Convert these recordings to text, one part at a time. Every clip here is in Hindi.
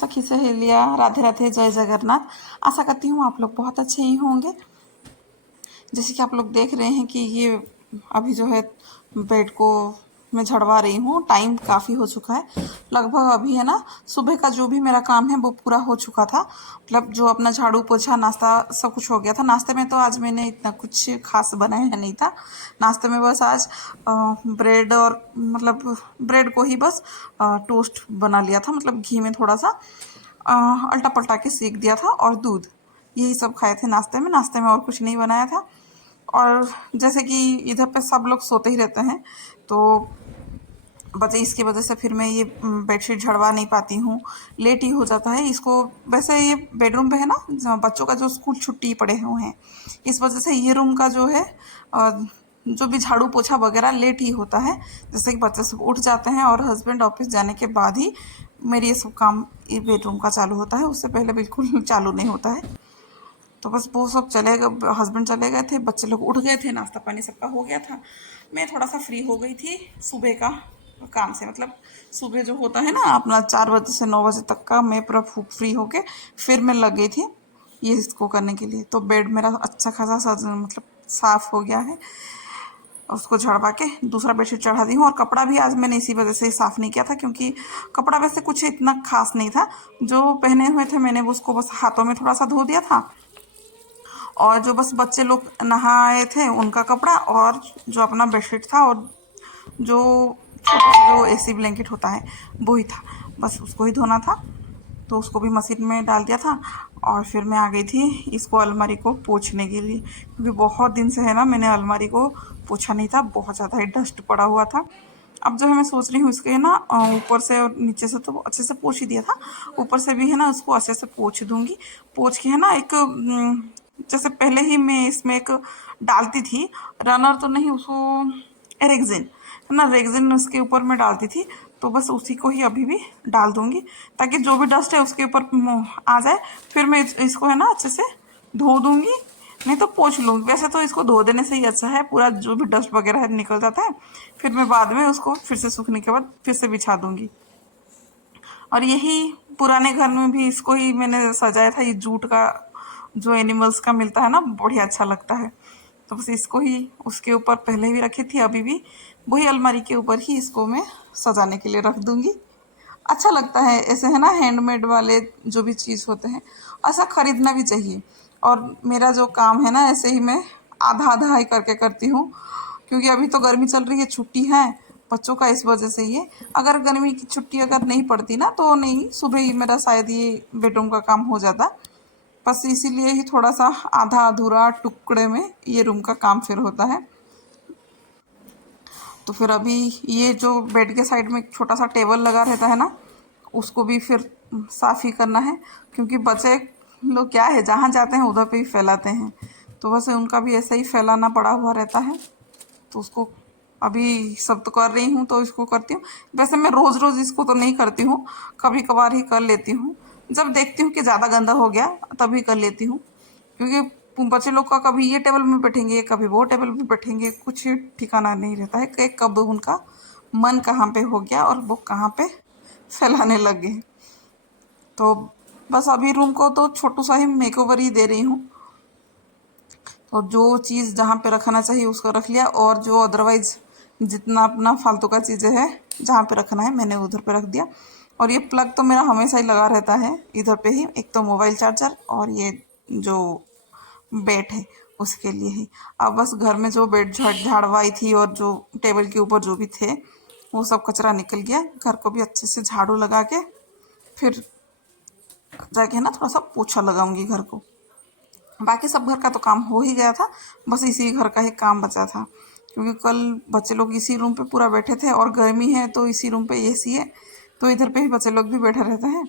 सखी सहेलियाँ, राधे राधे, जय जगन्नाथ। आशा करती हूँ आप लोग बहुत अच्छे ही होंगे। जैसे कि आप लोग देख रहे हैं कि ये अभी जो है बेड को मैं झड़वा रही हूँ। टाइम काफ़ी हो चुका है, लगभग अभी है ना सुबह का जो भी मेरा काम है वो पूरा हो चुका था। मतलब जो अपना झाड़ू पोछा नाश्ता सब कुछ हो गया था। नाश्ते में तो आज मैंने इतना कुछ खास बनाया नहीं था। नाश्ते में बस आज ब्रेड और मतलब ब्रेड को ही बस टोस्ट बना लिया था, मतलब घी में थोड़ा सा अल्टा पल्टा के सेक दिया था, और दूध, यही सब खाए थे नाश्ते में। नाश्ते में और कुछ नहीं बनाया था। और जैसे कि इधर पे सब लोग सोते ही रहते हैं, तो बस इसकी वजह से फिर मैं ये बेडशीट झड़वा नहीं पाती हूँ, लेट ही हो जाता है इसको। वैसे ये बेडरूम पे है ना बच्चों का जो स्कूल छुट्टी पड़े हुए हैं, इस वजह से ये रूम का जो है जो भी झाड़ू पोछा वगैरह लेट ही होता है। जैसे कि बच्चे सब उठ जाते हैं और हस्बैंड ऑफिस जाने के बाद ही मेरी ये सब काम ये बेडरूम का चालू होता है, उससे पहले बिल्कुल चालू नहीं होता है। तो बस वो सब चले गए, हस्बैंड चले गए थे, बच्चे लोग उठ गए थे, नाश्ता पानी सबका हो गया था। मैं थोड़ा सा फ्री हो गई थी सुबह का काम से। मतलब सुबह जो होता है ना अपना 4 बजे से 9 बजे तक का, मैं पूरा फ्री होके फिर मैं लग गई थी ये इसको करने के लिए। तो बेड मेरा अच्छा खासा मतलब साफ़ हो गया है। उसको झड़वा के दूसरा बेडशीट चढ़ा दी हूँ। और कपड़ा भी आज मैंने इसी वजह से साफ़ नहीं किया था, क्योंकि कपड़ा वैसे कुछ इतना खास नहीं था। जो पहने हुए थे मैंने उसको बस हाथों में थोड़ा सा धो दिया था, और जो बस बच्चे लोग नहाए थे उनका कपड़ा, और जो अपना बेडशीट था, और जो छोटा सा जो एसी ब्लैंकेट होता है वो ही था, बस उसको ही धोना था। तो उसको भी मशीन में डाल दिया था। और फिर मैं आ गई थी इसको अलमारी को पोंछने के लिए, क्योंकि बहुत दिन से है ना मैंने अलमारी को पोंछा नहीं था, बहुत ज़्यादा ही डस्ट पड़ा हुआ था। अब जो है मैं सोच रही हूँ इसके ना ऊपर से और नीचे से तो अच्छे से पोंछ ही दिया था, ऊपर से भी है ना उसको अच्छे से पोंछ दूंगी। पोंछ के है ना एक जैसे पहले ही मैं इसमें एक डालती थी, रनर तो नहीं, उसको रेगजिन है ना, रेगजिन उसके ऊपर मैं डालती थी। तो बस उसी को ही अभी भी डाल दूंगी, ताकि जो भी डस्ट है उसके ऊपर आ जाए। फिर मैं इसको है ना अच्छे से धो दूंगी, नहीं तो पोंछ लूँगी। वैसे तो इसको धो देने से ही अच्छा है, पूरा जो भी डस्ट वगैरह है निकल जाता है। फिर मैं बाद में उसको फिर से सूखने के बाद फिर से बिछा दूंगी। और यही पुराने घर में भी इसको ही मैंने सजाया था। ये जूट का जो एनिमल्स का मिलता है ना, बढ़िया अच्छा लगता है। तो बस इसको ही उसके ऊपर पहले भी रखी थी, अभी भी वही अलमारी के ऊपर ही इसको मैं सजाने के लिए रख दूंगी। अच्छा लगता है ऐसे है ना, हैंडमेड वाले जो भी चीज़ होते हैं ऐसा खरीदना भी चाहिए। और मेरा जो काम है ना ऐसे ही मैं आधा आधा ही करके करती हूँ, क्योंकि अभी तो गर्मी चल रही है, छुट्टी है बच्चों का, इस वजह से ये। अगर गर्मी की छुट्टी अगर नहीं पड़ती ना तो नहीं, सुबह ही मेरा शायद ये बेडरूम का काम हो जाता। बस इसीलिए ही थोड़ा सा आधा अधूरा टुकड़े में ये रूम का काम फिर होता है। तो फिर अभी ये जो बेड के साइड में एक छोटा सा टेबल लगा रहता है ना, उसको भी फिर साफ़ ही करना है, क्योंकि बच्चे लोग क्या है जहाँ जाते हैं उधर पे ही फैलाते हैं। तो बस उनका भी ऐसा ही फैलाना पड़ा हुआ रहता है। तो उसको अभी सब तो कर रही हूँ तो इसको करती हूँ। वैसे मैं रोज़ रोज़ इसको तो नहीं करती हूँ, कभी कभार ही कर लेती हूँ। जब देखती हूँ कि ज़्यादा गंदा हो गया तभी कर लेती हूँ, क्योंकि बच्चे लोग का कभी ये टेबल में बैठेंगे कभी वो टेबल में बैठेंगे, कुछ ठिकाना नहीं रहता है कि कब उनका मन कहाँ पे हो गया और वो कहाँ पे फैलाने लग गए। तो बस अभी रूम को तो छोटू सा ही मेकओवर ही दे रही हूँ। तो जो चीज़ जहाँ पे रखना चाहिए उसको रख लिया, और जो अदरवाइज जितना अपना फालतू का चीज़ें है जहाँ पे रखना है मैंने उधर पे रख दिया। और ये प्लग तो मेरा हमेशा ही लगा रहता है इधर पे ही, एक तो मोबाइल चार्जर और ये जो बेड है उसके लिए ही। अब बस घर में जो बेड झाड़वाई थी और जो टेबल के ऊपर जो भी थे वो सब कचरा निकल गया। घर को भी अच्छे से झाड़ू लगा के फिर जाके ना थोड़ा सा पोछा लगाऊंगी घर को। बाकी सब घर का तो काम हो ही गया था, बस इसी घर का ही काम बचा था, क्योंकि कल बच्चे लोग इसी रूम पे पूरा बैठे थे, और गर्मी है तो इसी रूम पे एसी है, तो इधर पे ही बच्चे लोग भी बैठे रहते हैं।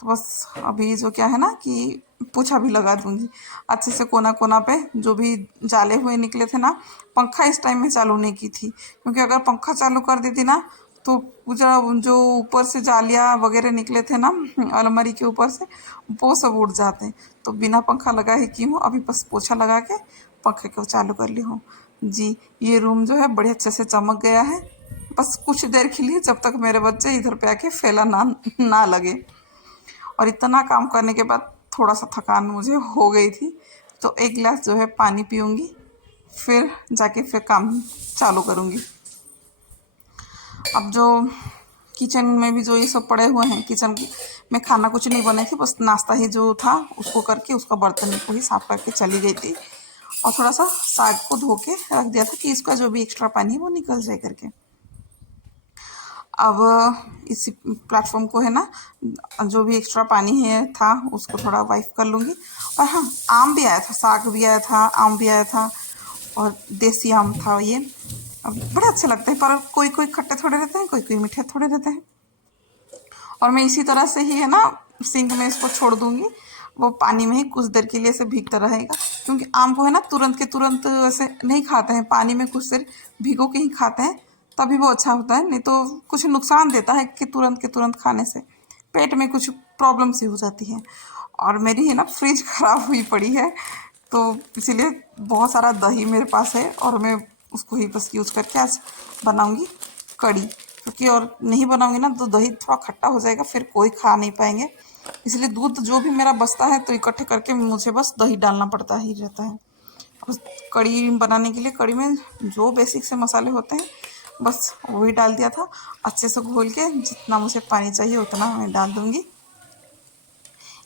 तो बस अभी जो क्या है ना कि पोछा भी लगा दूंगी अच्छे से, कोना कोना पे जो भी जाले हुए निकले थे ना। पंखा इस टाइम में चालू नहीं की थी, क्योंकि अगर पंखा चालू कर देती ना तो पूरा जो ऊपर से जालियाँ वगैरह निकले थे ना अलमारी के ऊपर से, वो सब उड़ जाते। तो बिना पंखा लगाए की हूँ, अभी बस पोछा लगा के पंखे को चालू कर ली हूँ। जी, ये रूम जो है बड़े अच्छे से चमक गया है। बस कुछ देर के लिए, जब तक मेरे बच्चे इधर पे आके फैला ना लगे। और इतना काम करने के बाद थोड़ा सा थकान मुझे हो गई थी, तो एक गिलास जो है पानी पीऊँगी, फिर जाके फिर काम चालू करूँगी। अब जो किचन में भी जो ये सब पड़े हुए हैं, किचन में खाना कुछ नहीं बने थी, बस नाश्ता ही जो था उसको करके उसका बर्तन को ही साफ करके चली गई थी, और थोड़ा सा साग को धो के रख दिया था कि इसका जो भी एक्स्ट्रा पानी है वो निकल जाए करके। अब इसी प्लेटफॉर्म को है ना, जो भी एक्स्ट्रा पानी है था उसको थोड़ा वाइप कर लूँगी। और हाँ, आम भी आया था, साग भी आया था, आम भी आया था, और देसी आम था ये। अब बड़े अच्छे लगते हैं, पर कोई कोई खट्टे थोड़े रहते हैं, कोई कोई मीठे थोड़े रहते हैं। और मैं इसी तरह से ही है ना सिंक में इसको छोड़ दूँगी, वो पानी में ही कुछ देर के लिए ऐसे भीगता रहेगा, क्योंकि आम को है ना तुरंत के तुरंत ऐसे नहीं खाते हैं, पानी में कुछ देर भिगो के ही खाते हैं, तभी वो अच्छा होता है। नहीं तो कुछ नुकसान देता है कि तुरंत के तुरंत खाने से पेट में कुछ प्रॉब्लम सी हो जाती है। और मेरी है ना फ्रिज ख़राब हुई पड़ी है, तो इसीलिए बहुत सारा दही मेरे पास है, और मैं उसको ही बस यूज़ करके आज बनाऊँगी कड़ी, क्योंकि और नहीं बनाऊँगी ना तो दही थोड़ा खट्टा हो जाएगा, फिर कोई खा नहीं पाएंगे। इसलिए दूध जो भी मेरा बचता है तो इकट्ठे करके मुझे बस दही डालना पड़ता ही रहता है। उस कड़ी बनाने के लिए कड़ी में जो बेसिक से मसाले होते हैं बस वही डाल दिया था, अच्छे से घोल के जितना मुझे पानी चाहिए उतना मैं डाल दूँगी।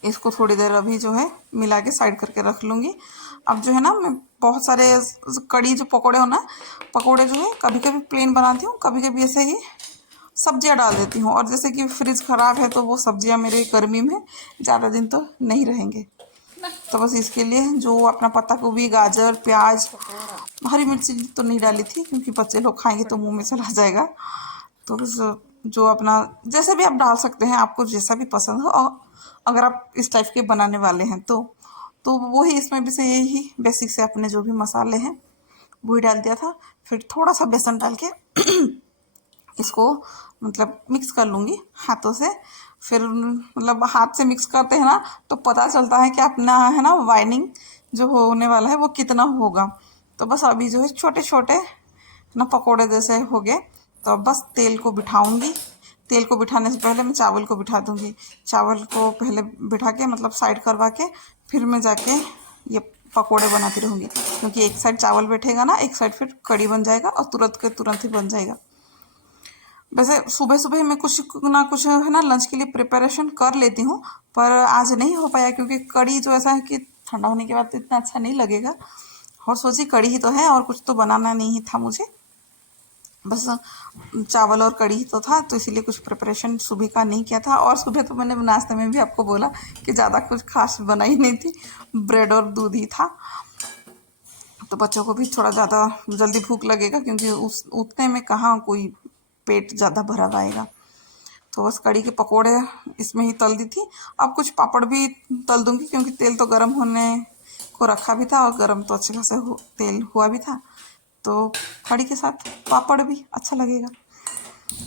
इसको थोड़ी देर अभी जो है मिला के साइड करके रख लूँगी। अब जो है ना मैं बहुत सारे कड़ी जो पकोड़े हो ना, पकोड़े जो है कभी कभी प्लेन बनाती हूँ, कभी कभी ऐसे ही सब्जियां डाल देती हूँ। और जैसे कि फ्रिज ख़राब है तो वो सब्जियां मेरे गर्मी में ज़्यादा दिन तो नहीं रहेंगे, तो बस इसके लिए जो अपना पत्ता गोभी, गाजर, प्याज, हरी मिर्ची तो नहीं डाली थी क्योंकि बच्चे लोग खाएंगे तो मुंह में चला जाएगा। तो बस जो अपना जैसे भी आप डाल सकते हैं, आपको जैसा भी पसंद हो, और अगर आप इस टाइप के बनाने वाले हैं तो वही इसमें भी से यही बेसिक से अपने जो भी मसाले हैं वही डाल दिया था। फिर थोड़ा सा बेसन डाल के इसको मतलब मिक्स कर लूँगी हाथों से। फिर मतलब हाथ से मिक्स करते हैं ना तो पता चलता है कि अपना है ना वाइनिंग जो होने वाला है वो कितना होगा। तो बस अभी जो है छोटे छोटे ना पकोड़े जैसे हो गए, तो अब बस तेल को बिठाऊंगी। तेल को बिठाने से पहले मैं चावल को बिठा दूंगी। चावल को पहले बिठा के मतलब साइड करवा के फिर मैं जाके ये पकोड़े बनाती रहूँगी, क्योंकि एक साइड चावल बैठेगा ना, एक साइड फिर कड़ी बन जाएगा और तुरंत के तुरंत ही बन जाएगा। वैसे सुबह सुबह मैं कुछ ना कुछ है ना लंच के लिए प्रिपरेशन कर लेती हूँ, पर आज नहीं हो पाया क्योंकि कड़ी जो ऐसा है कि ठंडा होने के बाद तो इतना अच्छा नहीं लगेगा, और सोची कड़ी ही तो है और कुछ तो बनाना नहीं था मुझे, बस चावल और कड़ी ही तो था, तो इसीलिए कुछ प्रिपरेशन सुबह का नहीं किया था। और सुबह तो मैंने नाश्ते में भी आपको बोला कि ज़्यादा कुछ खास बनाई नहीं थी, ब्रेड और दूध ही था। तो बच्चों को भी थोड़ा ज़्यादा जल्दी भूख लगेगा क्योंकि उस उतने में कहाँ कोई पेट ज़्यादा भरा आएगा। तो बस कड़ी के पकोड़े इसमें ही तल दी थी। अब कुछ पापड़ भी तल दूंगी क्योंकि तेल तो गर्म होने को रखा भी था और गर्म तो अच्छे खासा तेल हुआ भी था, तो कड़ी के साथ पापड़ भी अच्छा लगेगा।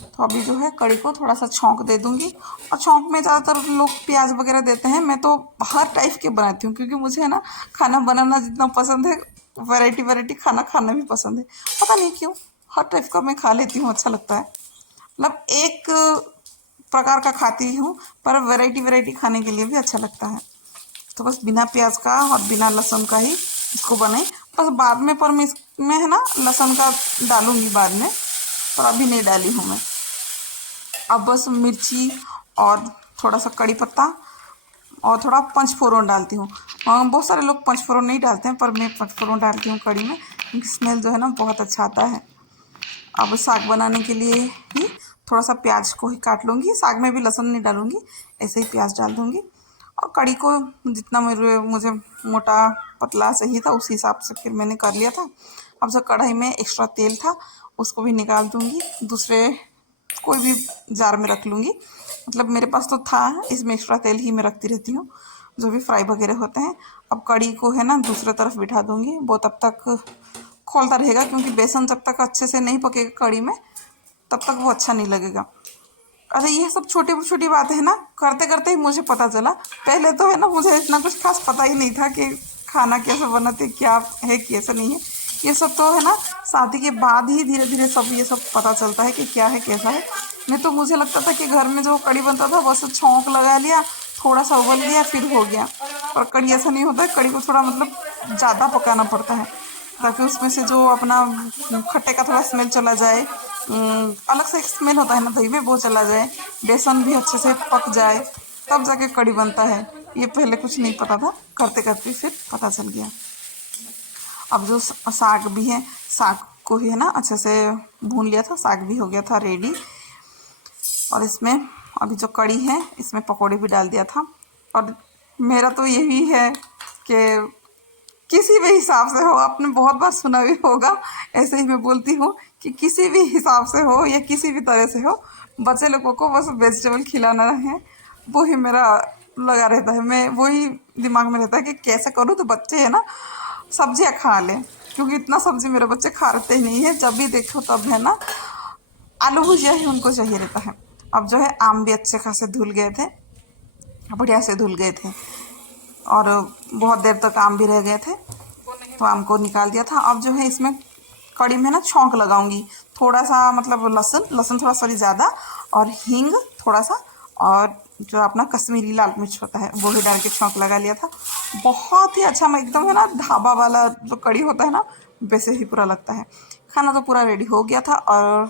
तो अभी जो है कड़ी को थोड़ा सा छौंक दे दूंगी, और छौंक में ज़्यादातर लोग प्याज वगैरह देते हैं, मैं तो हर टाइप के बनाती हूँ क्योंकि मुझे है ना खाना बनाना जितना पसंद है वैरायटी वैरायटी खाना खाना भी पसंद है। पता नहीं क्यों हर टाइप का मैं खा लेती हूँ, अच्छा लगता है। मतलब एक प्रकार का खाती हूँ पर वैरायटी वैरायटी खाने के लिए भी अच्छा लगता है। तो बस बिना प्याज का और बिना लहसुन का ही इसको बनाई, बस बाद में पर मैं इसमें है ना लहसुन का डालूंगी बाद में, पर अभी नहीं डाली हूँ मैं। अब बस मिर्ची और थोड़ा सा कड़ी पत्ता और थोड़ा पंचफोरन डालती हूँ। बहुत सारे लोग पंचफोरन नहीं डालते हैं पर मैं पंचफोरन डालती हूँ कड़ी में क्योंकि स्मेल जो है ना बहुत अच्छा आता है। अब साग बनाने के लिए ही थोड़ा सा प्याज को ही काट लूँगी, साग में भी लहसुन नहीं डालूँगी, ऐसे ही प्याज डाल दूँगी। और कड़ी को जितना मुझे मोटा पतला चाहिए था उस हिसाब से फिर मैंने कर लिया था। अब जो कढ़ाई में एक्स्ट्रा तेल था उसको भी निकाल दूँगी, दूसरे कोई भी जार में रख लूँगी। मतलब मेरे पास तो था, इसमें एक्स्ट्रा तेल ही मैं रखती रहती हूँ जो भी फ्राई वगैरह होते हैं। अब कड़ी को है ना दूसरे तरफ बिठा दूँगी, वो तब तक खोलता रहेगा क्योंकि बेसन जब तक अच्छे से नहीं पकेगा कड़ी में तब तक वो अच्छा नहीं लगेगा। अरे ये सब छोटी छोटी बातें है ना करते करते ही मुझे पता चला, पहले तो है ना मुझे इतना कुछ खास पता ही नहीं था कि खाना कैसे बनाते, क्या है कैसे नहीं है। ये सब तो है ना शादी के बाद ही धीरे धीरे सब ये सब पता चलता है कि क्या है कैसा है। नहीं तो मुझे लगता था कि घर में जो कड़ी बनता था बस छौंक लगा लिया, थोड़ा सा उबल गया फिर हो गया। और कढ़ी ऐसा नहीं होता है, कढ़ी को थोड़ा मतलब ज़्यादा पकाना पड़ता है ताकि उसमें से जो अपना खट्टे का थोड़ा स्मेल चला जाए। अलग से एक स्मेल होता है ना दही में, वो चला जाए, बेसन भी अच्छे से पक जाए, तब जाके कढ़ी बनता है। ये पहले कुछ नहीं पता था, करते करते फिर पता चल गया। अब जो साग भी है, साग को भी है ना अच्छे से भून लिया था, साग भी हो गया था रेडी। और इसमें अभी जो कड़ी है इसमें पकौड़े भी डाल दिया था। और मेरा तो यही है कि किसी भी हिसाब से हो, आपने बहुत बार सुना भी होगा, ऐसे ही मैं बोलती हूँ कि किसी भी हिसाब से हो या किसी भी तरह से हो, बच्चे लोगों को बस वेजिटेबल खिलाना है, वो ही मेरा लगा रहता है। मैं वही दिमाग में रहता है कि कैसे करूँ तो बच्चे है ना सब्जियाँ खा लें, क्योंकि इतना सब्जी मेरे बच्चे खाते ही नहीं है। जब भी देखो तब है ना आलू भुजिया ही उनको चाहिए रहता है। अब जो है आम भी अच्छे खासे धुल गए थे, बढ़िया से धुल गए थे, और बहुत देर तक आम भी रह गए थे, तो आम को निकाल दिया था। अब जो है इसमें कड़ी में ना छौंक लगाऊंगी, थोड़ा सा मतलब लहसुन लहसुन थोड़ा सॉरी ज़्यादा, और हींग थोड़ा सा, और जो अपना कश्मीरी लाल मिर्च होता है वो भी डाल के छौंक लगा लिया था। बहुत ही अच्छा, मैं एकदम है ना ढाबा वाला जो कड़ी होता है ना वैसे ही पूरा लगता है। खाना तो पूरा रेडी हो गया था, और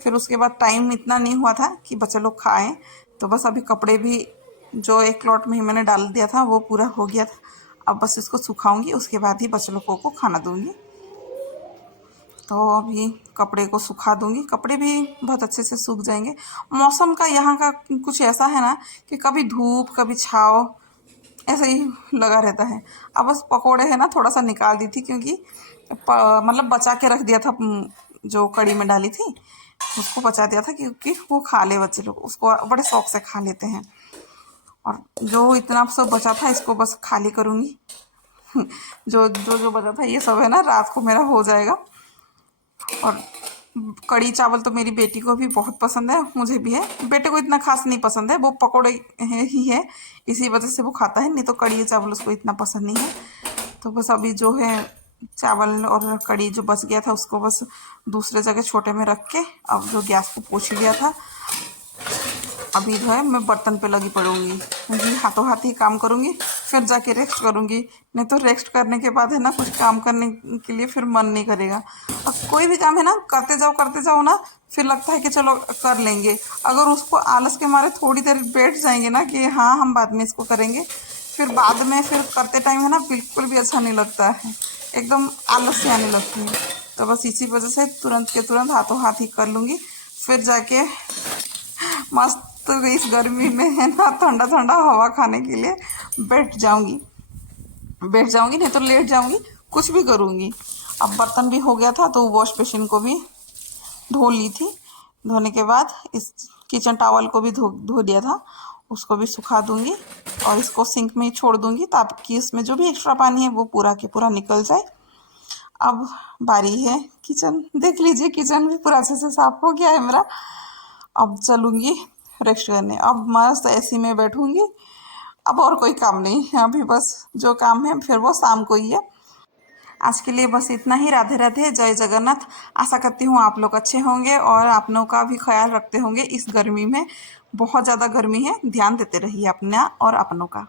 फिर उसके बाद टाइम इतना नहीं हुआ था कि बच्चे लोग खाएं, तो बस अभी कपड़े भी जो एक लॉट में ही मैंने डाल दिया था वो पूरा हो गया था। अब बस इसको सुखाऊंगी, उसके बाद ही बच्चे लोगों को खाना दूंगी। तो अभी कपड़े को सुखा दूंगी, कपड़े भी बहुत अच्छे से सूख जाएंगे। मौसम का यहाँ का कुछ ऐसा है ना कि कभी धूप कभी छाँव ऐसे ही लगा रहता है। अब बस पकोड़े है ना थोड़ा सा निकाल दी थी, क्योंकि मतलब बचा के रख दिया था, जो कड़ी में डाली थी उसको बचा दिया था, क्योंकि वो खा ले बच्चे लोग, उसको बड़े शौक से खा लेते हैं। और जो इतना सब बचा था इसको बस खाली करूँगी। जो बचा था ये सब है ना रात को मेरा हो जाएगा। और कड़ी चावल तो मेरी बेटी को भी बहुत पसंद है, मुझे भी है। बेटे को इतना खास नहीं पसंद है, वो पकोड़े ही है इसी वजह से वो खाता है, नहीं तो कड़ी चावल उसको इतना पसंद नहीं है। तो बस अभी जो है चावल और कड़ी जो बच गया था उसको बस दूसरे जगह छोटे में रख के अब जो गैस को पोंछ लिया था। अभी जो है मैं बर्तन पे लगी पड़ूंगी, क्योंकि हाथों हाथ ही काम करूंगी, फिर जाके रेस्ट करूंगी। नहीं तो रेस्ट करने के बाद है ना कुछ काम करने के लिए फिर मन नहीं करेगा। और कोई भी काम है ना करते जाओ ना, फिर लगता है कि चलो कर लेंगे। अगर उसको आलस के मारे थोड़ी देर बैठ जाएंगे ना कि हाँ हम बाद में इसको करेंगे, फिर बाद में फिर करते टाइम है ना बिल्कुल भी अच्छा नहीं लगता है, एकदम आलस से आने लगती है। तो बस इसी वजह से तुरंत के तुरंत हाथों हाथ ही कर लूँगी, फिर जाके मस्त इस गर्मी में है ना ठंडा ठंडा हवा खाने के लिए बैठ जाऊंगी, नहीं तो लेट जाऊंगी, कुछ भी करूंगी। अब बर्तन भी हो गया था तो वॉश बेसिन को भी धो ली थी, धोने के बाद इस किचन टॉवल को भी धो दिया था, उसको भी सुखा दूंगी और इसको सिंक में ही छोड़ दूंगी ताकि इसमें जो भी एक्स्ट्रा पानी है वो पूरा के पूरा निकल जाए। अब बारी है किचन, देख लीजिए किचन भी पूरा अच्छे से साफ हो गया है मेरा। अब चलूँगी रेस्ट करने, अब मस्त एसी में बैठूँगी। अब और कोई काम नहीं है, अभी बस जो काम है फिर वो शाम को ही है। आज के लिए बस इतना ही। राधे राधे, जय जगन्नाथ। आशा करती हूँ आप लोग अच्छे होंगे और आप लोगों का भी ख्याल रखते होंगे। इस गर्मी में बहुत ज़्यादा गर्मी है, ध्यान देते रहिए अपना और अपनों का।